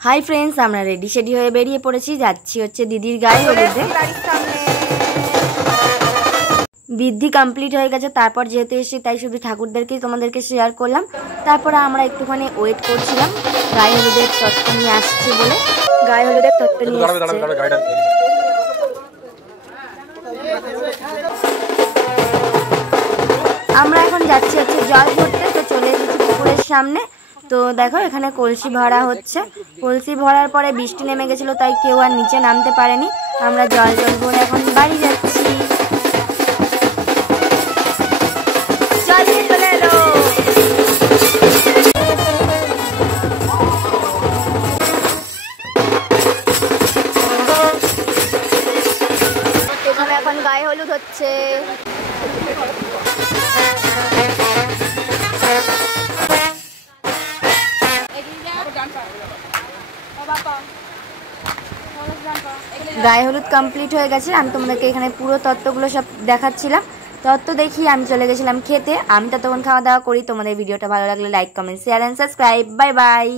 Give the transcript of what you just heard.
Hi friends আমরা ready shady হয়ে বেরিয়ে পড়েছি, যাচ্ছি হচ্ছে দিদির গায়ে হলুদে। বিধি কমপ্লিট হয়ে গেছে, তারপর যেতে এসে তাই শুধু ঠাকুরদেরকেই তোমাদেরকে শেয়ার করলাম। তারপরে আমরা একটুখানি ওয়েট করছিলাম গায়ে হলুদের তত্ত্ব নিয়ে আসছে বলে। গায়ে হলুদের তত্ত্ব নিয়ে আসছে। আমরা এখন যাচ্ছি হচ্ছে জল ভরতে, তো চলে এসেছি পুকুরের সামনে। তো দেখো এখানে কলসি ভরা হচ্ছে, কলসি ভরার পরে বৃষ্টি নেমে গেছিলো তাই কেউ আর নিচে নামতে পারেনি। আমরা জল ভরে এখন বাড়ি যাচ্ছি। চলে এলো এখানে এখন গায়ে হলুদ হচ্ছে। গায়ে হলুদ কমপ্লিট হয়ে গেছে। আমি তোমাদেরকে এখানে পুরো তত্ত্বগুলো সব দেখাচ্ছিলাম। তত্ত্ব দেখি আমি চলে গেছিলাম খেতে। আমি ততক্ষণ খাওয়া দাওয়া করি। তোমাদের ভিডিওটা ভালো লাগলে like, comment, share and subscribe. Bye by.